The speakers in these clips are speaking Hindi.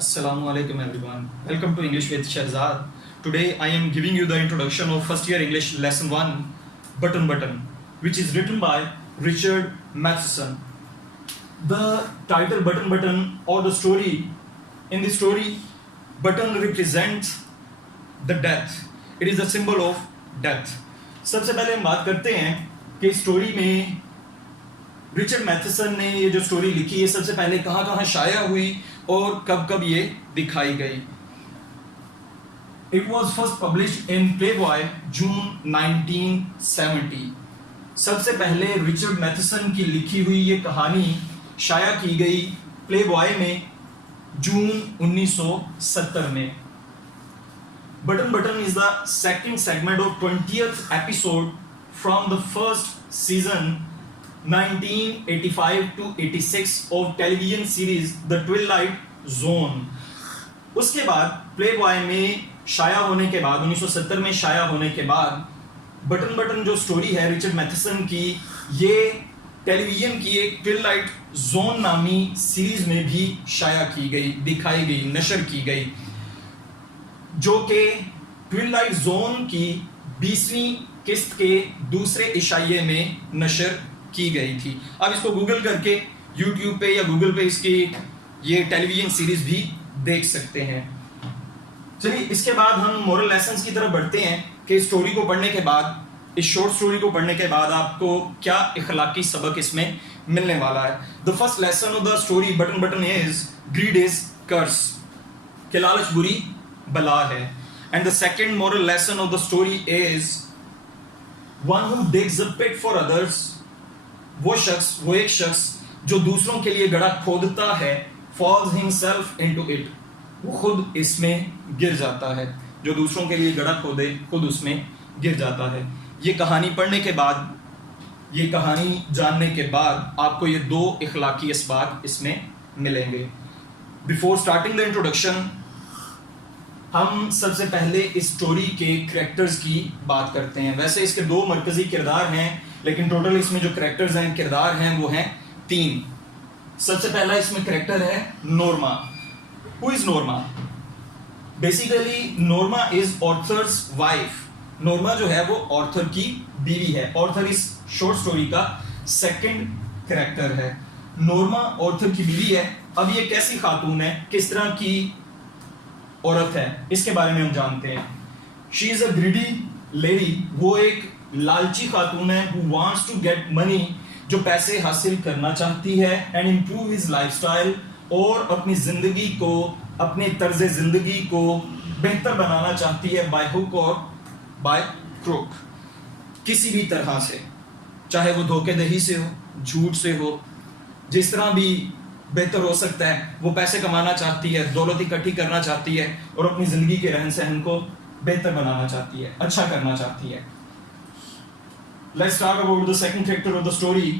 Assalamualaikum everyone. Welcome to English with Shahzad. Today I am giving you the introduction of first year English lesson 1 Button, which is written by Richard Matheson. The title Button or the story, in the story button represents the death. It is a symbol of death. सबसे पहले हम बात करते हैं कि स्टोरी में रिचर्ड मैथेसन ने ये जो स्टोरी लिखी है सबसे पहले कहाँ कहाँ शाया हुई और कब कब ये दिखाई गई. It was first published in Playboy June 1970. सबसे पहले रिचर्ड मैथेसन की लिखी हुई ये कहानी शाया की गई प्लेबॉय में जून 1970 में. Button is the second segment of 20th episode from the first season 1985 to 86 of television series The Twilight Zone. उसके बाद प्लेबॉय में शाया होने के बाद 1970 में शाया होने के बाद बटन जो स्टोरी है रिचर्ड मैथेसन की, ये टेलीविजन की एक ट्विलाइट जोन नामी सीरीज में भी शाया की गई, दिखाई गई, नशर की गई, जो कि ट्विलाइट जोन की 20वीं किस्त के दूसरे इशाइये में नशर की गई थी. अब इसको गूगल करके यूट्यूब पे या गूगल पे इसकी ये टेलीविजन सीरीज भी देख सकते हैं. चलिए इसके बाद हम मोरल लेसन्स की तरफ बढ़ते हैं कि स्टोरी को पढ़ने के बाद, इस शॉर्ट स्टोरी को पढ़ने के बाद आपको क्या इखलाकी सबक इसमें मिलने वाला है. The first lesson of the story button is greed is curse, कि लालच बुरी बला है. And the second moral lesson of the story is one who digs a pit for others, वो एक शख्स जो दूसरों के लिए गड्ढा खोदता है, फॉल्स हिमसेल्फ इनटू इट, वो खुद इसमें गिर जाता है. जो दूसरों के लिए गड्ढा खोदे खुद उसमें गिर जाता है. ये कहानी पढ़ने के बाद, ये कहानी जानने के बाद आपको ये दो इखलाकी असबाब इसमें मिलेंगे. बिफोर स्टार्टिंग द इंट्रोडक्शन हम सबसे पहले इस स्टोरी के कैरेक्टर्स की बात करते हैं. वैसे इसके दो मरकजी किरदार हैं, लेकिन टोटल इसमें जो कैरेक्टर्स हैं, किरदार हैं, वो हैं 3. सबसे पहला इसमें कैरेक्टर है Norma. Who is Norma? Basically Norma is Arthur's wife. Norma जो है वो ऑर्थर की बीवी है. ऑर्थर इस शॉर्ट स्टोरी का सेकंड कैरेक्टर है. नोर्मा ऑर्थर की बीवी है. अब ये कैसी खातून है, किस तरह की औरत है, इसके बारे में हम जानते हैं. She is a greedy lady, वो एक लालची खातून है. Who wants to get money, जो पैसे हासिल करना चाहती है, एंड इम्प्रूव हिज लाइफस्टाइल, और अपनी जिंदगी को, अपने तर्ज जिंदगी को बेहतर बनाना चाहती है, बाय हुक और बाय क्रुक, किसी भी तरह से, चाहे वो धोखेदही से हो, झूठ से हो, जिस तरह भी बेहतर हो सकता है वो पैसे कमाना चाहती है, दौलत इकट्ठी करना चाहती है, और अपनी जिंदगी के रहन सहन को बेहतर बनाना चाहती है, अच्छा करना चाहती है. Let's talk about the second character of the story,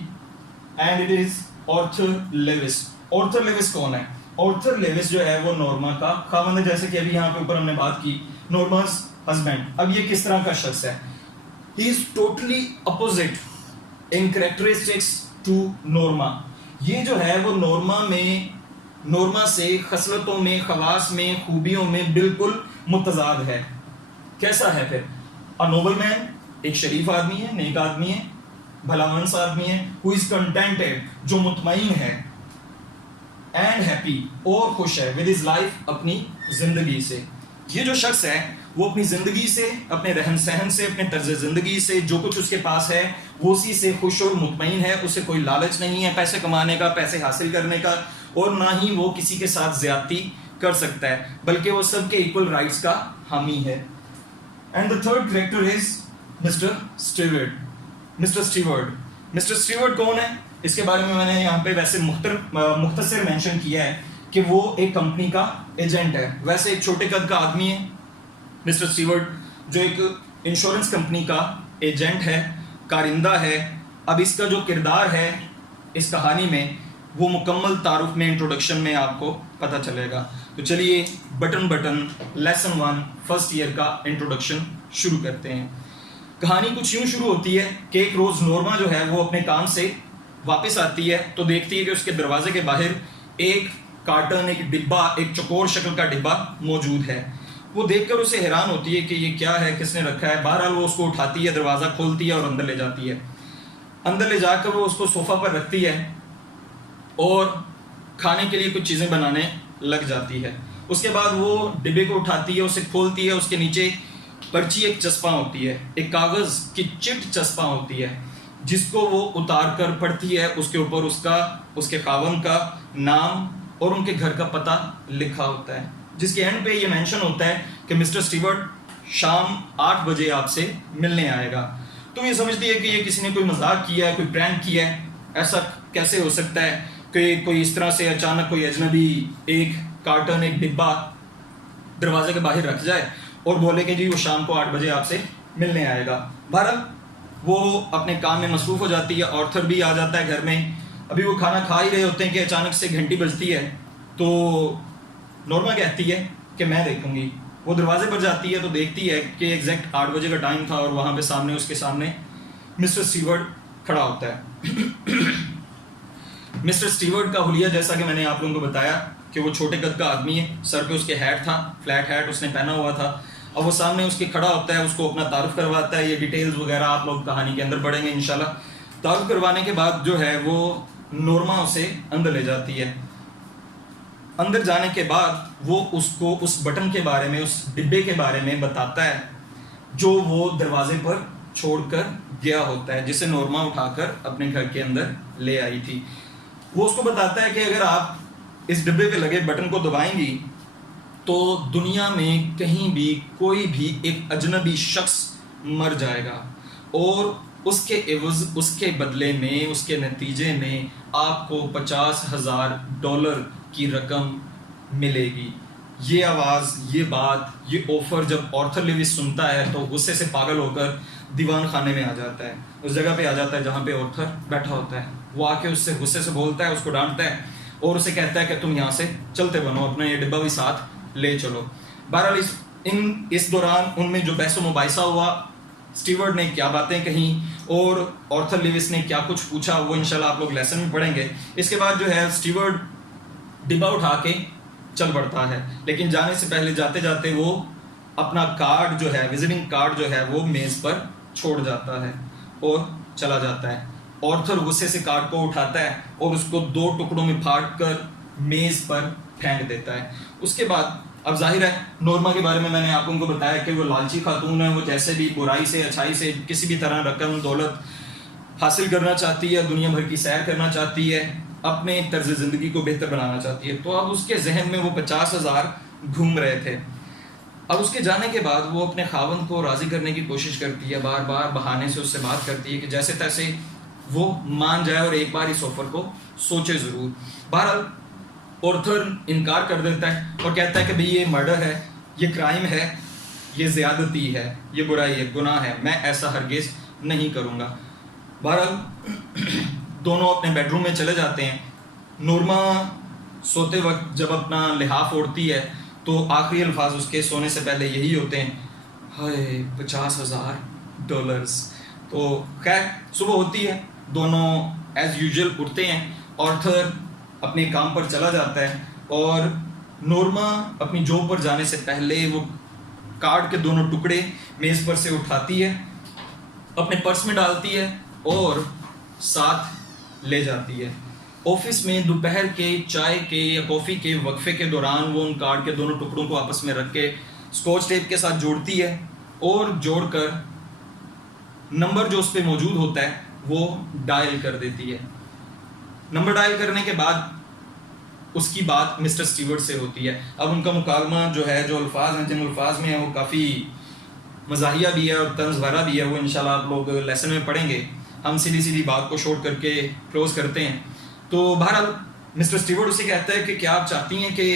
and it is Arthur Lewis. Arthur Lewis कौन है? Arthur Lewis जो है वो नोर्मा का खावंद है, जैसे कि अभी यहाँ पे ऊपर हमने बात की, नोर्मा's husband. अब ये किस तरह का शख्स है? He is totally opposite in characteristics to Norma. ये जो है वो नोर्मा से खसलतों में, खवास में, खूबियों में बिल्कुल मुतजाद है. कैसा है फिर? अ नोबल मैन, एक शरीफ आदमी है, नेक आदमी है, भलामंस आदमी है. हु इज कंटेंटेड, जो मुतमईन है, एंड हैप्पी, और खुश है, विद हिज लाइफ, अपनी जिंदगी से. ये जो शख्स है वो अपनी जिंदगी से, अपने रहन सहन से, अपने तर्ज जिंदगी से, जो कुछ उसके पास है वो उसी से खुश और मुतमईन है. उसे कोई लालच नहीं है पैसे कमाने का, पैसे हासिल करने का, और ना ही वो किसी के साथ ज्यादती कर सकता है, बल्कि वो सबके इक्वल राइट्स का हामी है. And the third character is mister steward कौन है? इसके बारे में मैंने यहाँ पे वैसे मुख्तसर मेंशन किया है कि वो एक कंपनी का एजेंट है. वैसे एक छोटे कद का आदमी है मिस्टर स्टीवर्ड, जो एक इंश्योरेंस कंपनी का एजेंट है, कारिंदा है. अब इसका जो किरदार है इस कहानी में वो मुकम्मल तारुफ में, इंट्रोडक्शन में आपको पता चलेगा. तो चलिए बटन लेसन 1 फर्स्ट ईयर का इंट्रोडक्शन शुरू करते हैं. कहानी कुछ यूं शुरू होती है कि एक रोज नोर्मा जो है वो अपने काम से वापस आती है तो देखती है कि उसके दरवाजे के बाहर एक कार्टन, एक डिब्बा, एक चौकोर शक्ल का डिब्बा मौजूद है। वो देखकर उसे हैरान होती है कि ये क्या है, किसने रखा है। बहरहाल वो उसको उठाती है, दरवाज़ा खोलती है और अंदर ले जाती है। अंदर ले जाकर वो उसको सोफ़ा पर रखती है और खाने के लिए कुछ चीज़ें बनाने लग जाती है। उसके बाद वो डिब्बे को उठाती है, उसे खोलती है। उसके नीचे पर्ची एक चस्पा होती है, एक कागज़ की चिट चस्पा होती है, जिसको वो उतार कर पढ़ती है। उसके ऊपर उसके खावंद का नाम और उनके घर का पता लिखा होता है, जिसके एंड पे ये मेंशन होता है कि मिस्टर स्टीवर्ट शाम 8 बजे आपसे मिलने आएगा। तो ये समझती है कि ये किसी ने कोई मजाक किया है, कोई प्रैंक किया है। ऐसा कैसे हो सकता है कि कोई इस तरह से अचानक कोई अजनबी एक कार्टन, एक डिब्बा दरवाजे के बाहर रख जाए और बोले कि जी वो शाम को 8 बजे आपसे मिलने आएगा। बहरहाल वो अपने काम में मसरूफ़ हो जाती है। ऑर्थर भी आ जाता है घर में। अभी वो खाना खा ही रहे होते हैं कि अचानक से घंटी बजती है। तो नॉर्मा कहती है कि मैं देखूंगी। वो दरवाजे पर जाती है तो देखती है कि एग्जैक्ट 8 बजे का टाइम था और वहाँ पे उसके सामने मिस्टर स्टीवर्ट खड़ा होता है। मिस्टर स्टीवर्ट का हुलिया, जैसा कि मैंने आप लोगों को बताया, कि वो छोटे कद का आदमी है। सर पे उसके हैट था, फ्लैट हैट उसने पहना हुआ था। अब वो सामने उसके खड़ा होता है, उसको अपना तारुफ करवाता है। ये डिटेल्स वगैरह आप लोग कहानी के अंदर पढ़ेंगे इंशाल्लाह। तारुफ करवाने के बाद जो है वो नॉर्मा उसे अंदर ले जाती है। अंदर जाने के बाद वो उसको उस बटन के बारे में, उस डिब्बे के बारे में बताता है जो वो दरवाजे पर छोड़कर गया होता है, जिसे नॉर्मा उठाकर अपने घर के अंदर ले आई थी। वो उसको बताता है कि अगर आप इस डिब्बे पे लगे बटन को दबाएंगी तो दुनिया में कहीं भी कोई भी एक अजनबी शख्स मर जाएगा और उसके एवज, उसके बदले में, उसके नतीजे में आपको $50,000 की रकम मिलेगी। ये आवाज़, ये बात, ये ऑफ़र जब ऑर्थर लेविस सुनता है तो गुस्से से पागल होकर दीवान खाने में आ जाता है। उस जगह पे आ जाता है जहाँ पे ऑर्थर बैठा होता है। वो आके उससे गुस्से से बोलता है, उसको डांटता है और उसे कहता है कि तुम यहाँ से चलते बनो, अपना ये डिब्बा भी साथ ले चलो। बहरहाल इस दौरान उनमें जो बहस मुबाहिसा हुआ, स्टीवर्ट ने क्या बातें कहीं और ऑर्थर लेविस ने क्या कुछ पूछा, वो इंशाल्लाह आप लोग लेसन में पढ़ेंगे। इसके बाद जो है स्टीवर्ट डिब्बा उठा के चल पड़ता है, लेकिन जाने से पहले जाते जाते वो अपना कार्ड जो है, विजिटिंग कार्ड जो है, वो मेज़ पर छोड़ जाता है और चला जाता है। ऑर्थर गुस्से से कार्ड को उठाता है और उसको 2 टुकड़ों में फाड़ कर मेज़ पर फेंक देता है। उसके बाद अब जाहिर है नॉर्मा के बारे में मैंने आप लोगों को बताया कि वो लालची खातून है। वो जैसे भी बुराई से, अच्छाई से, किसी भी तरह रकम दौलत हासिल करना चाहती है, दुनिया भर की सैर करना चाहती है, अपने तर्ज ज़िंदगी को बेहतर बनाना चाहती है। तो अब उसके जहन में वो 50,000 घूम रहे थे। अब उसके जाने के बाद वो अपने खावंद को राज़ी करने की कोशिश करती है, बार बार बहाने से उससे बात करती है कि जैसे तैसे वो मान जाए और एक बार इस ऑफर को सोचे ज़रूर। बहरहाल ऑर्थर इनकार कर देता है और कहता है कि भाई ये मर्डर है, ये क्राइम है, ये ज़्यादती है, ये बुराई है, गुनाह है, मैं ऐसा हरगिज़ नहीं करूँगा। बहरहाल दोनों अपने बेडरूम में चले जाते हैं। नॉर्मा सोते वक्त जब अपना लिहाफ ओढ़ती है तो आखिरी अल्फाज उसके सोने से पहले यही होते हैं, हाय $50,000। तो खैर सुबह होती है, दोनों एज़ यूजुअल उठते हैं। ऑर्थर अपने काम पर चला जाता है और नॉर्मा अपनी जॉब पर जाने से पहले वो कार्ड के दोनों टुकड़े मेज़ पर से उठाती है, अपने पर्स में डालती है और साथ ले जाती है। ऑफिस में दोपहर के चाय के या कॉफ़ी के वक्फे के दौरान वो उन कार्ड के दोनों टुकड़ों को आपस में रख के स्कॉच टेप के साथ जोड़ती है और जोड़कर नंबर जो उस पर मौजूद होता है वो डायल कर देती है। नंबर डायल करने के बाद उसकी बात मिस्टर स्टीवर्ट से होती है। अब उनका मुकालमा जो है, जो अल्फाज हैं, जिन अल्फाज में है, वो काफ़ी मज़ाहिया भी है और तंज़ भरा भी है। वो इंशाल्लाह आप लोग लेसन में पढ़ेंगे। हम सीधी सीधी बात को शॉर्ट करके क्लोज करते हैं। तो बहरहाल मिस्टर स्टीवर्ट उसे कहता है कि क्या आप चाहती हैं कि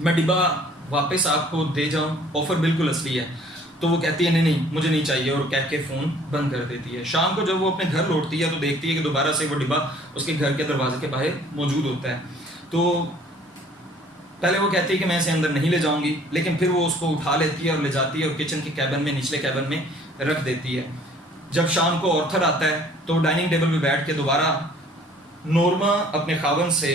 मैं डिब्बा वापस आपको दे जाऊं? ऑफ़र बिल्कुल असली है। तो वो कहती है नहीं नहीं मुझे नहीं चाहिए और कह के फ़ोन बंद कर देती है। शाम को जब वो अपने घर लौटती है तो देखती है कि दोबारा से वो डिब्बा उसके घर के दरवाजे के बाहर मौजूद होता है। तो पहले वो कहती है कि मैं इसे अंदर नहीं ले जाऊंगी, लेकिन फिर वो उसको उठा लेती है और ले जाती है और किचन के कैबिन में, निचले कैबिन में रख देती है। जब शाम को ऑर्थर आता है तो डाइनिंग टेबल पे बैठ के दोबारा नॉर्मा अपने खावन से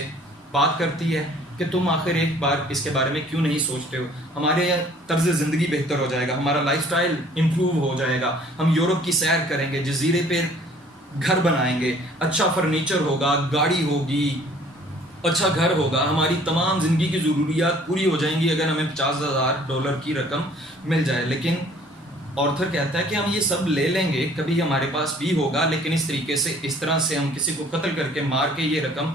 बात करती है कि तुम आखिर एक बार इसके बारे में क्यों नहीं सोचते हो, हमारे तर्ज ज़िंदगी बेहतर हो जाएगा, हमारा लाइफस्टाइल इम्प्रूव हो जाएगा, हम यूरोप की सैर करेंगे, जजीरे पे घर बनाएंगे, अच्छा फर्नीचर होगा, गाड़ी होगी, अच्छा घर होगा, हमारी तमाम ज़िंदगी की ज़रूरियात पूरी हो जाएंगी अगर हमें $50,000 की रकम मिल जाए। लेकिन ऑर्थर कहता है कि हम ये सब ले लेंगे, कभी हमारे पास भी होगा, लेकिन इस तरीके से, इस तरह से हम किसी को कत्ल करके मार के ये रकम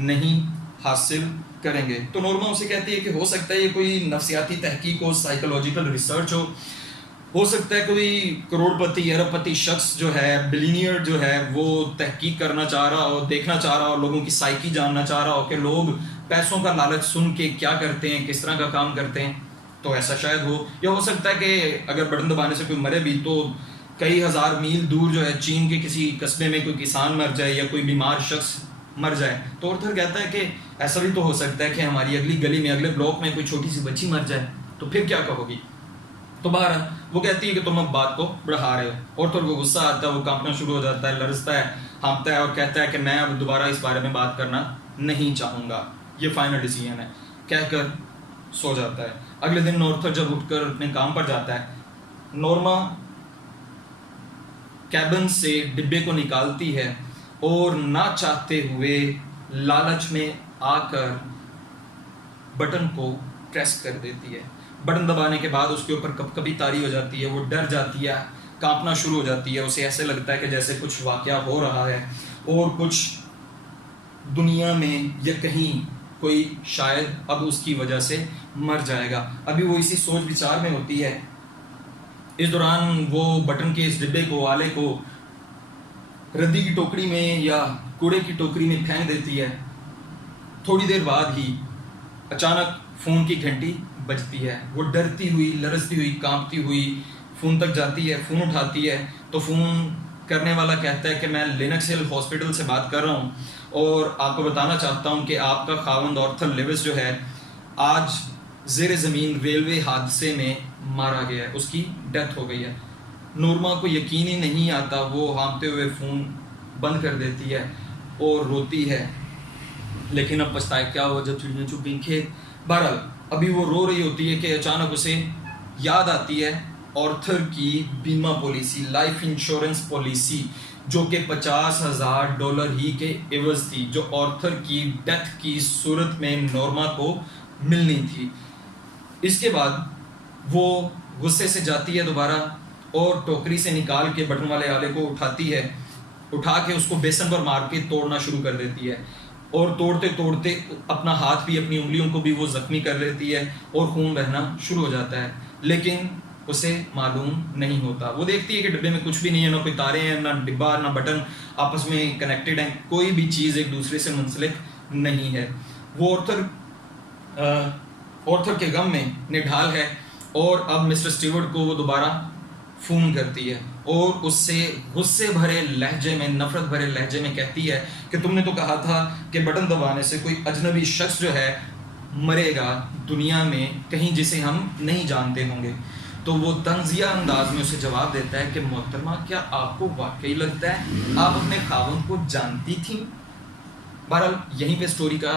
नहीं हासिल करेंगे। तो नोरमा उसे कहती है कि हो सकता है ये कोई नफ्सियाती तहकीक हो, साइकोलॉजिकल रिसर्च हो सकता है कोई करोड़पति अरबपति शख्स जो है, बिलियनियर जो है, वो तहकीक करना चाह रहा हो, देखना चाह रहा हो, लोगों की साइकी जानना चाह रहा हो कि लोग पैसों का लालच सुन के क्या करते हैं, किस तरह का काम करते हैं। तो ऐसा शायद हो, या हो सकता है कि अगर बटन दबाने से कोई मरे भी तो कई हज़ार मील दूर जो है चीन के किसी कस्बे में कोई किसान मर जाए या कोई बीमार शख्स मर जाए। तो ऑर्थर कहता है कि ऐसा भी तो हो सकता है कि हमारी अगली गली में, अगले ब्लॉक में कोई छोटी सी बच्ची मर जाए, तो फिर क्या कहोगी। तो बहरहाल वो कहती है कि तुम अब बात को बढ़ा रहे हो। ऑर्थर को गुस्सा आता है, वो कांपना शुरू हो जाता है, लरजता है, हाँफता है और कहता है कि मैं अब दोबारा इस बारे में बात करना नहीं चाहूँगा, ये फाइनल डिसीजन है, कहकर सो जाता है। अगले दिन ऑर्थर जब उठकर अपने काम पर जाता है, नोरमा कैबिन से डिब्बे को निकालती है और ना चाहते हुए लालच में आकर बटन को प्रेस कर देती है। बटन दबाने के बाद उसके ऊपर कपकपी तारी हो जाती है, वो डर जाती है, कांपना शुरू हो जाती है, उसे ऐसे लगता है कि जैसे कुछ वाकया हो रहा है और कुछ दुनिया में या कहीं कोई शायद अब उसकी वजह से मर जाएगा। अभी वो इसी सोच विचार में होती है। इस दौरान वो बटन के इस डिब्बे को, आले को रद्दी की टोकरी में या कूड़े की टोकरी में फेंक देती है। थोड़ी देर बाद ही अचानक फ़ोन की घंटी बजती है। वो डरती हुई, लरजती हुई, कांपती हुई फ़ोन तक जाती है, फ़ोन उठाती है तो फ़ोन करने वाला कहता है कि मैं लिनक्स हिल हॉस्पिटल से बात कर रहा हूँ और आपको बताना चाहता हूँ कि आपका खावंद ऑर्थर लेविस जो है आज ज़ेरे ज़मीन रेलवे हादसे में मारा गया है, उसकी डेथ हो गई है। नोरमा को यकीन ही नहीं आता, वो हाँफते हुए फ़ोन बंद कर देती है और रोती है, लेकिन अब पछताए क्या हो जब चिड़ियाँ चुग गईं खेत। बहरहाल अभी वो रो रही होती है कि अचानक उसे याद आती है ऑर्थर की बीमा पॉलिसी, लाइफ इंश्योरेंस पॉलिसी, जो कि $50,000 ही के एवज थी, जो ऑर्थर की डेथ की सूरत में नोरमा को मिलनी थी। इसके बाद वो गुस्से से जाती है दोबारा और टोकरी से निकाल के बटन वाले आले को उठाती है, उठा के उसको बेसन पर मार के तोड़ना शुरू कर देती है और तोड़ते तोड़ते अपना हाथ भी, अपनी उंगलियों को भी वो जख्मी कर लेती है और खून बहना शुरू हो जाता है। लेकिन उसे मालूम नहीं होता। वो देखती है कि डिब्बे में कुछ भी नहीं है, ना कोई तारे हैं, ना डिब्बा, ना बटन आपस में कनेक्टेड हैं, कोई भी चीज़ एक दूसरे से मुंसलिक नहीं है। वो ऑर्थर के गम में निढाल है और अब मिस्टर स्टीवर्ट को वो दोबारा फ़ोन करती है और उससे गुस्से भरे लहजे में, नफरत भरे लहजे में कहती है कि तुमने तो कहा था कि बटन दबाने से कोई अजनबी शख्स जो है मरेगा दुनिया में कहीं, जिसे हम नहीं जानते होंगे। तो वो तंजिया अंदाज में उसे जवाब देता है कि मोहतरमा, क्या आपको वाकई लगता है आप अपने खावंद को जानती थी। बहरहाल यहीं पे स्टोरी का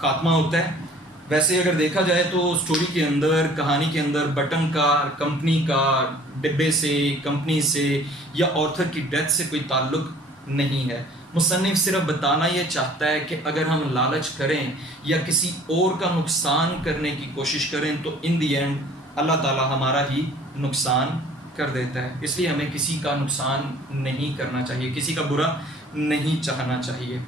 खात्मा होता है। वैसे अगर देखा जाए तो स्टोरी के अंदर, कहानी के अंदर बटन का, कंपनी का, डिब्बे से, कंपनी से या ऑर्थर की डेथ से कोई ताल्लुक नहीं है। मुसन्निफ सिर्फ बताना ये चाहता है कि अगर हम लालच करें या किसी और का नुकसान करने की कोशिश करें तो इन दी एंड अल्लाह ताला हमारा ही नुकसान कर देता है। इसलिए हमें किसी का नुकसान नहीं करना चाहिए, किसी का बुरा नहीं चाहना चाहिए।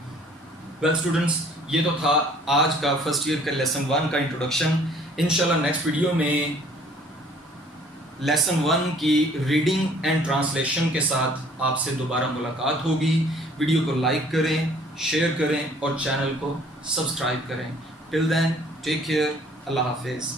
वेल स्टूडेंट्स, ये तो था आज का फर्स्ट ईयर का लेसन 1 का इंट्रोडक्शन। इंशाल्लाह नेक्स्ट वीडियो में लेसन 1 की रीडिंग एंड ट्रांसलेशन के साथ आपसे दोबारा मुलाकात होगी। वीडियो को लाइक करें, शेयर करें और चैनल को सब्सक्राइब करें। टिल देन टेक केयर, अल्लाह हाफिज़।